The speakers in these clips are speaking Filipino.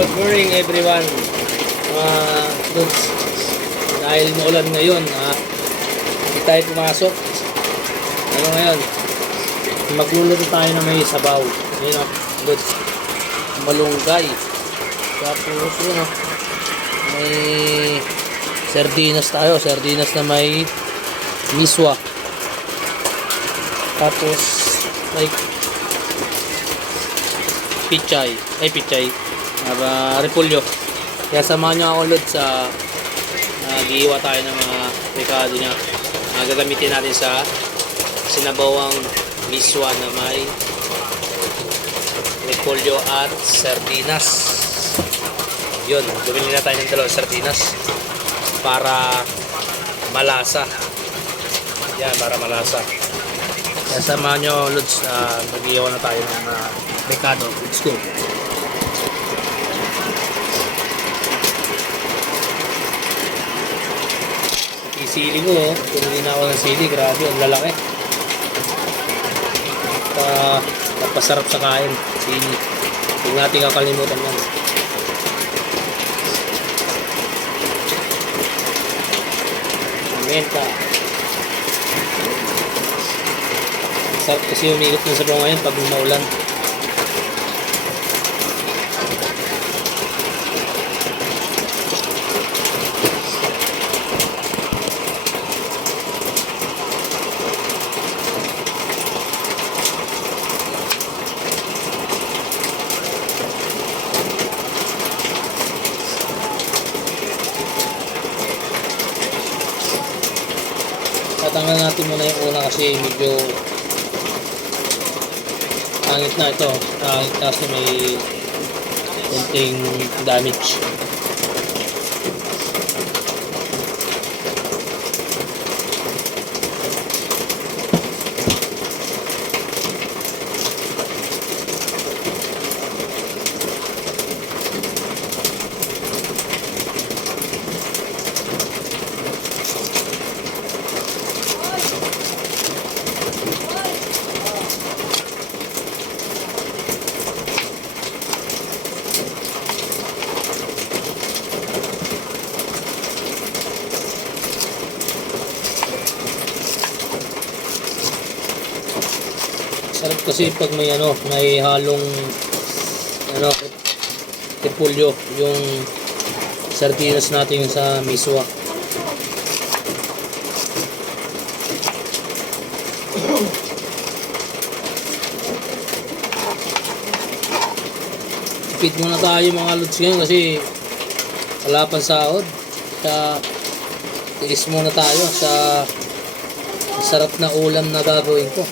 Good morning everyone. Dudes, dahil maulan ngayon, hindi tayo pumasok. Ano ngayon? Magluluto tayo na may sabaw. Ayun o, dudes. Malunggay. Tapos yun o, may sardinas tayo. Sardinas na may miswa. Tapos may pichay. Repolyo. Kaya samahan nyo ako ulit sa giiwa tayo ng mga rekado niya. Gagamitin natin sa sinabawang miswa na may repolyo at sardinas. Yun, bumili na tayo ng dalawang sardinas para malasa. Yan, para malasa. Kaya samahan nyo ulit mag-iiwa na tayo ng rekado. Let's go. Sili ko, pinili na ako ng sili, grabe, ang lalaki. Napasarap sa kain, sili. Huwag natin kakalimutan yan. Menta. Sarap kasi umikot ng sabaw ngayon pag maulan. Tatanggal natin muna yung una kasi medyo hangit na ito. Hangit kasi may konting damage. Sarap kasi pag may may halong repolyo, yung sardinas natin sa miswa. Tipid muna tayo mga lods ngayon kasi wala pang sahod. Kaya tiis muna tayo sa sarap na ulam na gagawin ko.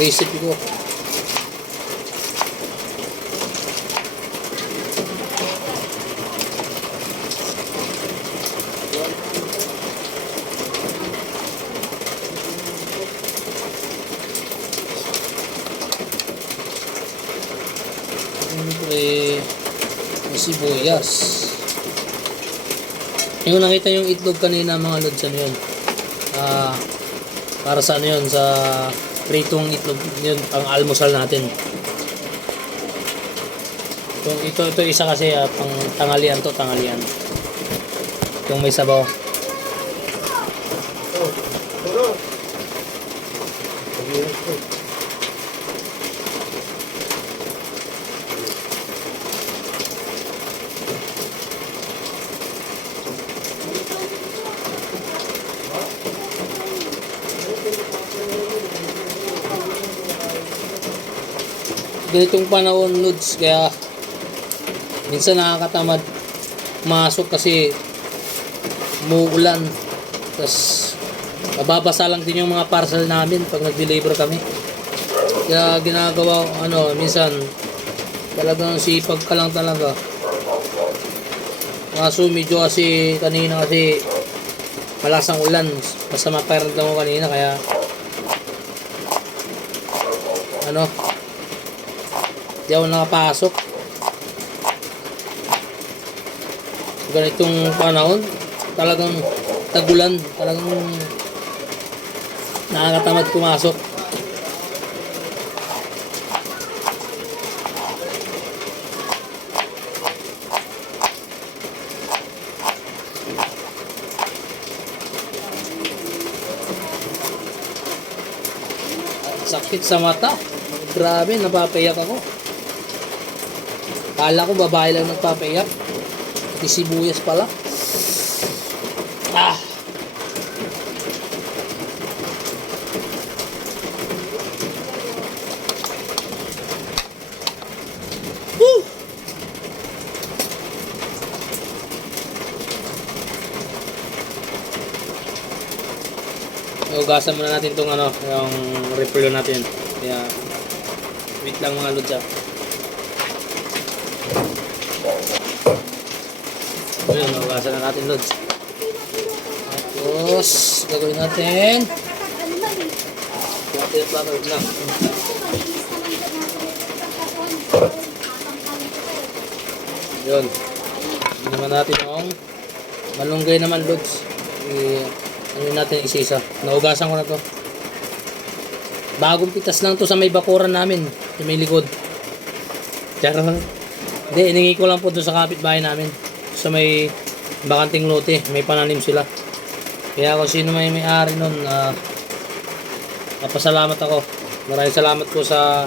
Recipe ko. Siyempre, sibuyas. Yung nakita yung itlog kanina mga lods, ano yun? Para sa ano yun? Sa pritong itlog yun, ang almusal natin. Ito isa kasi pang tanghalian to, tanghalian. Yung may sabaw. Ganitong panahon lods, kaya minsan nakakatamad masok kasi umuulan, tapos mababasa lang din yung mga parcel namin pag nag-deliver kami. Kaya ginagawa minsan talagang sipag ka lang talaga. Kaso medyo kasi kanina kasi malasang ulan, masama pakiramdam ko kanina, kaya di ako nakapasok. Ganitong panahon, talagang tagulan, talagang nakakatamad pumasok. Sakit sa mata. Grabe, napapayak ako. Kala ko babae lang nagpapayak. Di sibuyas pala. Ah! Woo! Ugasan muna natin tong ano, yung refill natin. Kaya wait lang mga lods ah. Ayan, ugasan na natin lods. Tapos gagawin natin. Natin plato lang. Yun. Hindi naman natin yung malunggay naman lods. Ano natin isa-isa. Naugasan ko na to. Bagong pitas lang to sa may bakuran namin. Sa may likod. Charot. Hindi, iningi ko lang po doon sa kapitbahay namin. Sa may bakanting lote. May pananim sila. Kaya kung sino may-ari nun, napasalamat ako. Maraming salamat po sa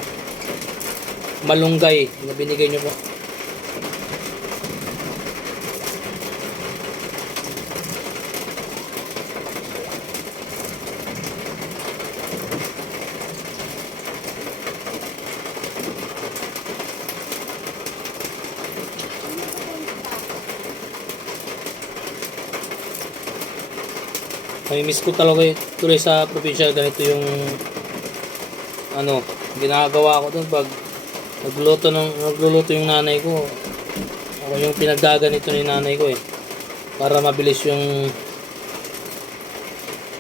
malunggay na binigay nyo po. May miss ko talaga tuloy sa probinsya. Ganito yung ano, ginagawa ko doon pag nagluluto yung nanay ko. Ako yung pinaggaganito ni nanay ko para mabilis yung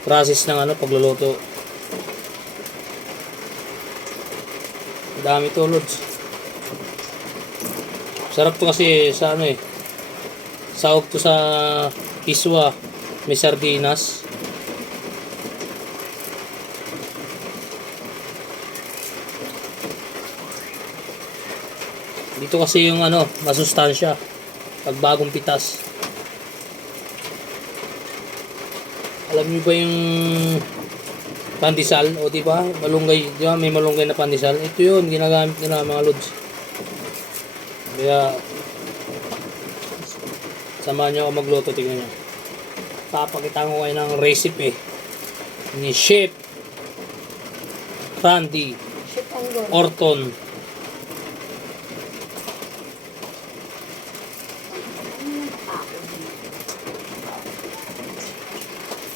process ng ano, pagluluto. Dami to lods. Sarap to kasi sa ano sahog to sa iswa. May sardinas. Dito kasi yung ano, masustansya pag bagong pitas. Alam niyo ba yung pandesal? O di ba? Malunggay, di ba? May malunggay na pandesal. Ito 'yun, ginagamit nila mga lods. Kaya samahan niyo ako magluto, tingnan niyo. Papakita ko kayo ng recipe ni Chef Randy Orton.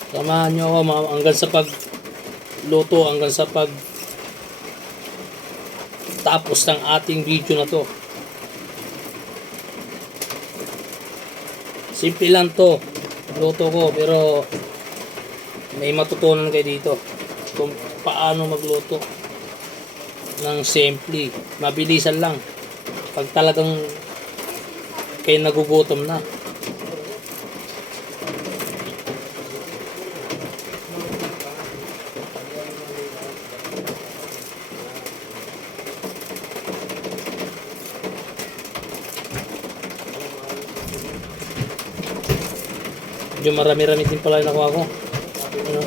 Samahan nyo ako hanggang sa pagluto, hanggang sa pag tapos ng ating video na to. Simple lang to luto ko, pero may matutunan kayo dito kung paano magluto ng simple. Mabilisan lang pag talagang kayo nagugutom na. Medyo marami-rami din pala yung nakuha ko. Ano?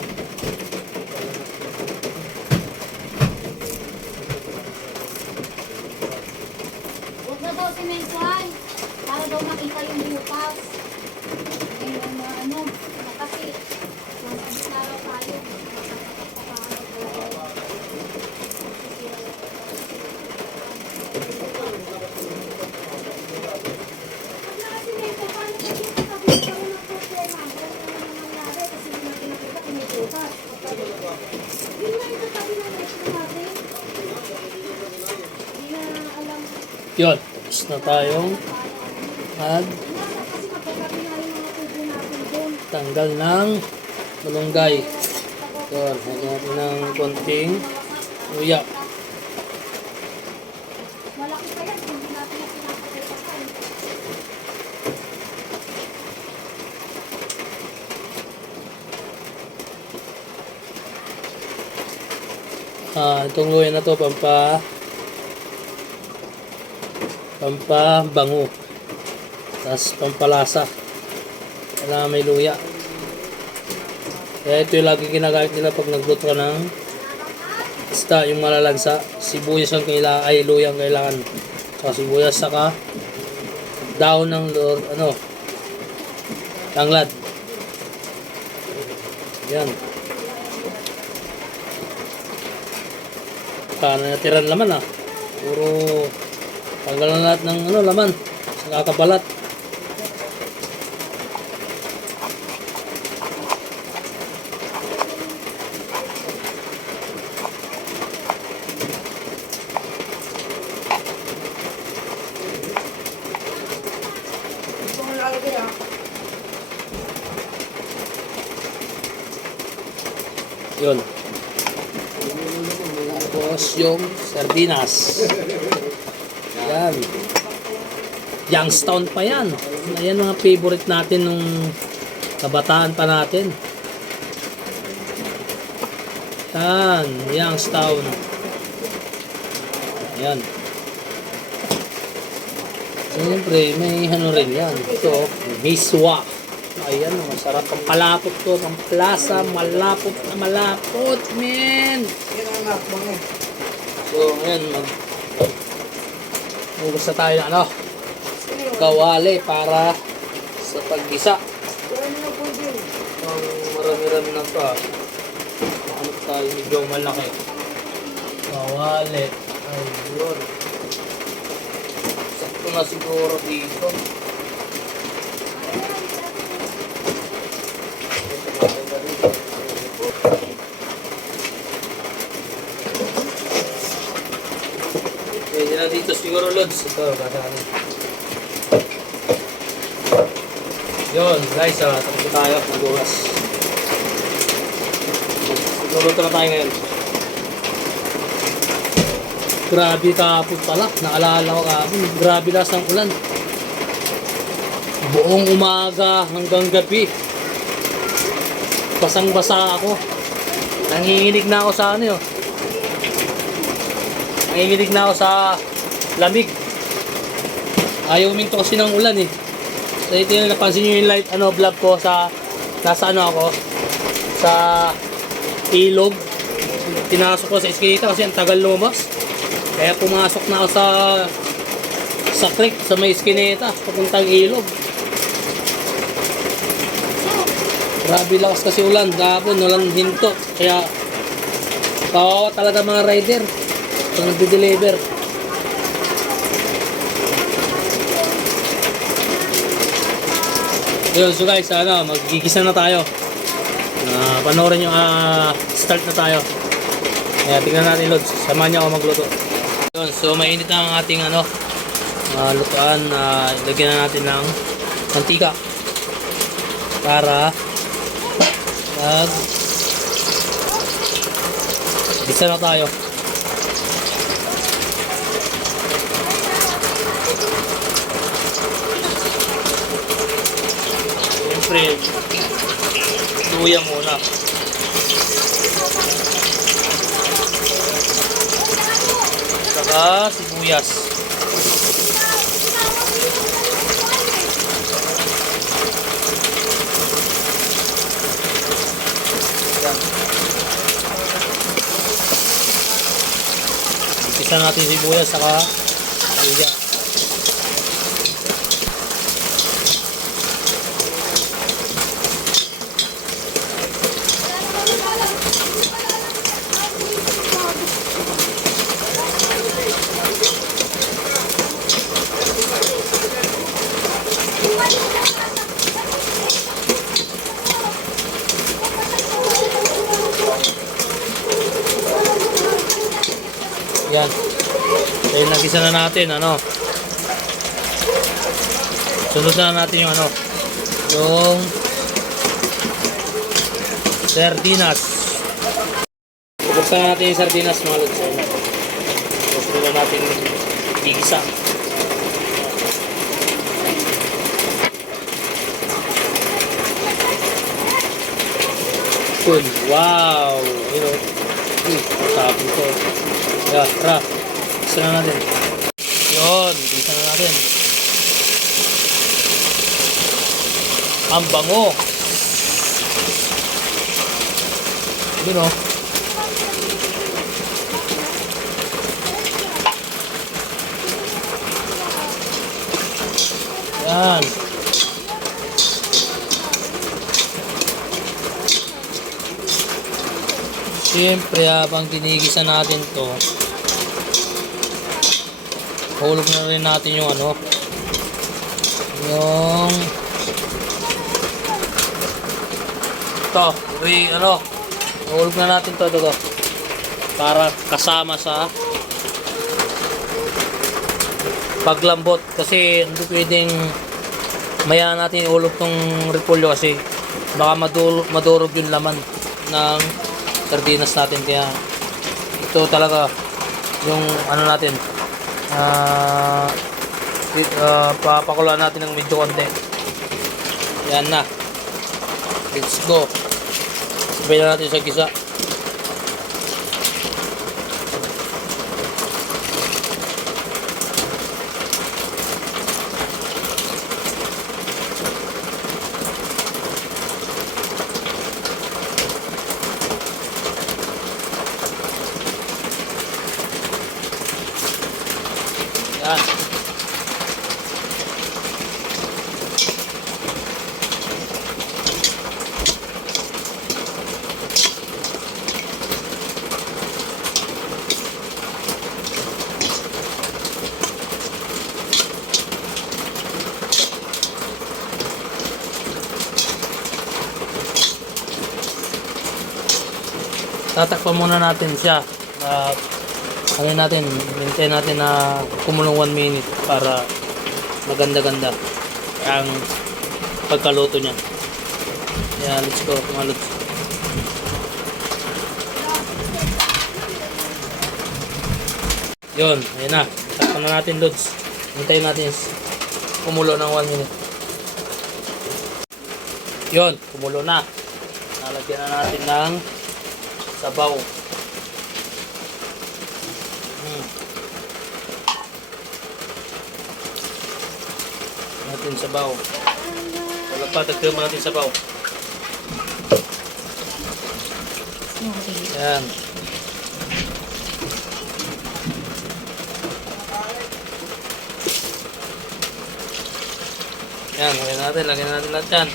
Huwag na daw simentuhan para daw makita yung butas. Ngayon na ano, kasi nasa na raw tayo. Yun, tapos na tayong tanggal ng malunggay. Yun, lagyan natin ng konting luya. Itong luya na to pampabango, tapos pampalasa. Kailangan may luya. Kaya ito yung lagi ginagamit nila pag nagluto ka ng isda yung malalansa. Sibuyas ang kailangan, ay luyang kailangan. So, sibuyas saka daon ng tanglad. Yan. Paano natiran laman ah. Puro tanggalan lahat ng laman. Sa kakabalat. Yun. Tapos yung sardinas. Yan. Youngstown pa yan. Ayan mga favorite natin nung kabataan pa natin. Yan. Youngstown. Yan. Siyempre, may rin yan. Ito, miswa. Ayan, masarap ang palapot to. Ang plasa, malapot na malapot, men. So, ayan, mag-ubos na tayo ng kawali para sa paggisa. Ang marami-rami na pa. Ano tayo, medyo malaki. Kawali. Ayun. Sakto na siguro dito. Pwede na dito siguro, Lods. Ito, kasama. Yun, guys, tapos na tayo. Mag-uwas. Luluto na tayo ngayon. Grabe kahapon pala. Naalala ko kahapon. Grabe lakas ng ulan. Buong umaga hanggang gabi. Basang-basa ako. Nanginginig na ako sa Nanginginig na ako sa lamig. Ayaw huminto kasi ng ulan eh. So ito yung napansin nyo yung light vlog ko sa nasa ako sa ilog. Tinasok ko sa eskinita kasi ang tagal lumabas. Kaya pumasok na ako sa creek sa may eskinita papuntang ilog. Grabe lakas kasi ulan. Dahapon walang hinto. Kaya kawawa talaga mga rider pag nagde-deliver. Yun, so guys, magigisa na tayo. Panoorin nyo, start na tayo. Kaya tingnan natin, Lods. Samahan niya ako magluto. Yun, so mainit na ang ating lutuan. Lagyan na natin ng mantika para gisa na tayo. Siyempre, luya muna. Saka sibuyas. Yan. Isa natin sibuyas saka luya. Yan. Dahil nagisa na natin, sunod na natin yung yung sardinas. Buksan na natin yung sardinas, mga lods. Buksan na natin igisa. Good. Wow! Tapos ito. Yan, tara. Isa na natin. Yun, isa na natin. Ang bango. Yun Yan. Siyempre, habang ginigisa natin to, hulog na rin natin yung ano, yung to, hulog na natin to, para kasama sa paglambot, kasi hindi pwedeng maya natin ihulog tong repolyo kasi baka madurog yung laman ng sardinas natin. Kaya ito talaga yung ano natin, papakulaan natin ng medyo konti. Yan na, let's go. Sabay na natin sa gisa. Yan. Tatakpan muna natin siya. Ano natin, hintayin natin na kumulong 1 minute para maganda-ganda ang pagkaluto niya. Yan, let's go mga lods. Yun, ayun na. Takpan na natin lods. Hintayin natin kumulo ng 1 minute. Yun, kumulo na. Nalagyan na natin ng sabaw. Natin sabaw. Wala pa, tagtira mo natin sabaw. Yan. Yan, lagyan natin lahat yan.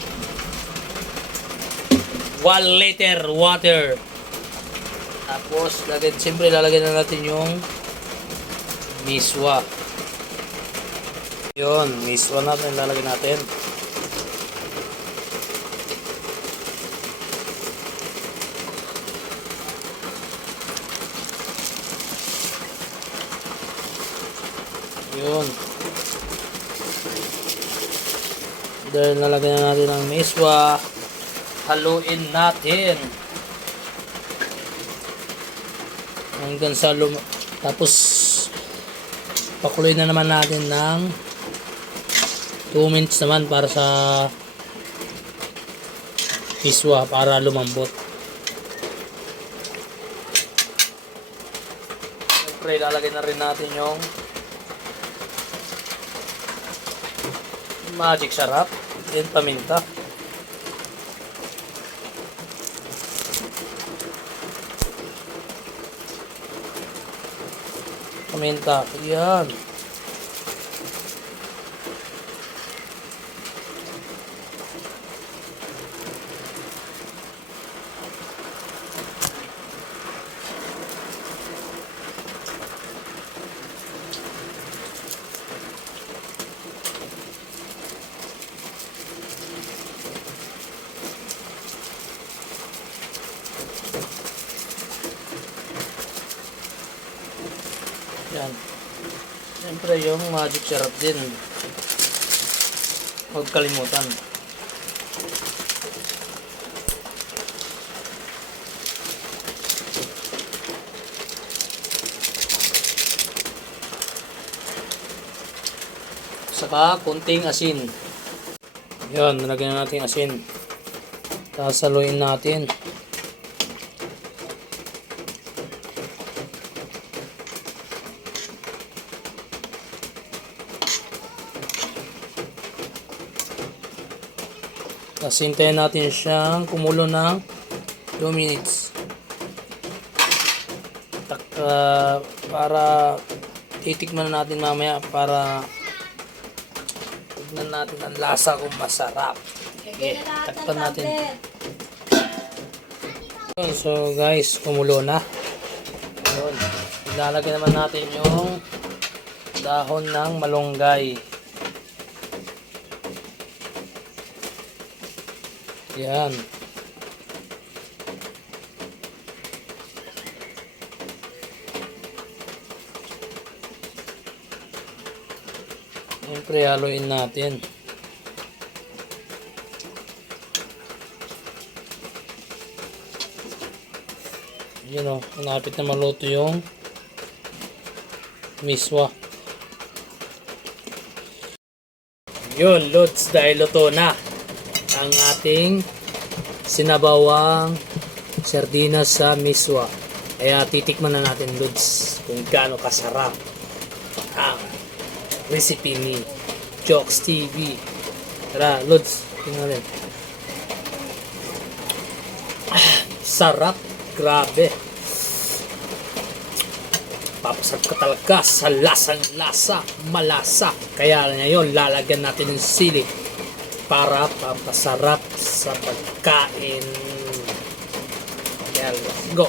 1 liter water. Tapos, siyempre lalagyan na natin yung miswa. Yun, miswa natin lalagyan natin. Yun. Dahil nalagyan na natin ang miswa, haluin natin hanggang sa tapos pakuloy na naman natin ng 2 minutes naman para sa miswa para lumambot. Siyempre lalagay na rin natin yung magic sarap and paminta. Paminta, yan. Yan. Siyempre yung magic syrup din. Huwag kalimutan. Saka kunting asin. Yan, nalagyan na natin asin. Sasaluin natin. Tapos hintayin natin siyang kumulo ng 2 minutes. Para titikman natin mamaya para Tignan natin ang lasa kung masarap. Lagay na lahat ng Takpan natin. tablet. So guys, kumulo na. Yun. Ilalagay naman natin yung dahon ng malunggay. Yan. Siyempre, haluin natin. Yun o, malapit na maluto yung miswa. Yun, Lods, dahil luto na ang ating sinabawang sardinas sa miswa. Kaya titikman na natin, Lods, kung gaano kasarap ang recipe ni Jokes TV. Tara, Lods, tingnan natin. Sarap, grabe. Papasarap ka talaga sa lasang-lasa, malasa. Kaya ngayon, lalagyan natin ng sili para papasarap sa pagkain. Kaya, let's go.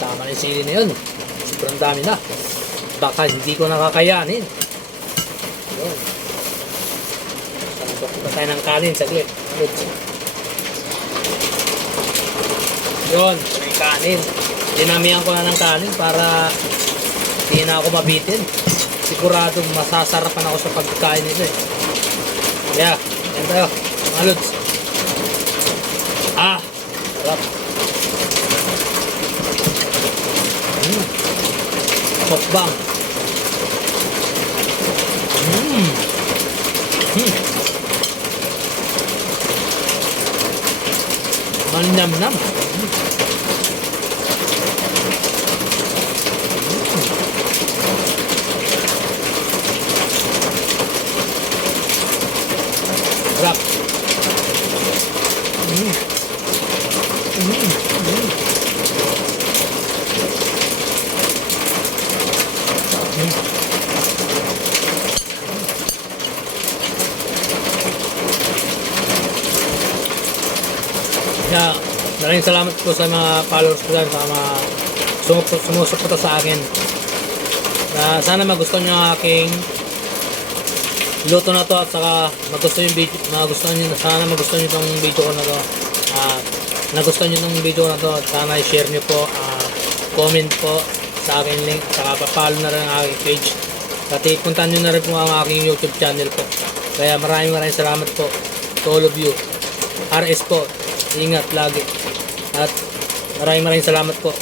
Tama na yung sili na yun. Sobrang dami na. Baka hindi ko nakakayanin. Yun. Sandok pa tayo ng kanin. Saglit. Yun. May kanin. Dinamihan ko na ng kanin para hindi na ako mabitin. Siguradong masasarapan ako sa pagkain nito eh. Yeah. Yan tayo. Mga Lods. Sarap. Mukbang. Malinamnam. Sarap. Kaya maraming salamat po sa mga followers ko dyan, sa mga sumusuporta sa akin. Sana magustuhan nyo ang aking luto na to at saka sana magustuhan nyo itong video ko na to. Nagustuhan nyo itong video na to at sana i-share nyo po, comment po sa aking link at saka pa-follow na rin ang aking page. Pati puntahan nyo na rin po ang aking YouTube channel po. Kaya maraming salamat po to all of you. RS po. Ingat lagi. At maraming salamat po.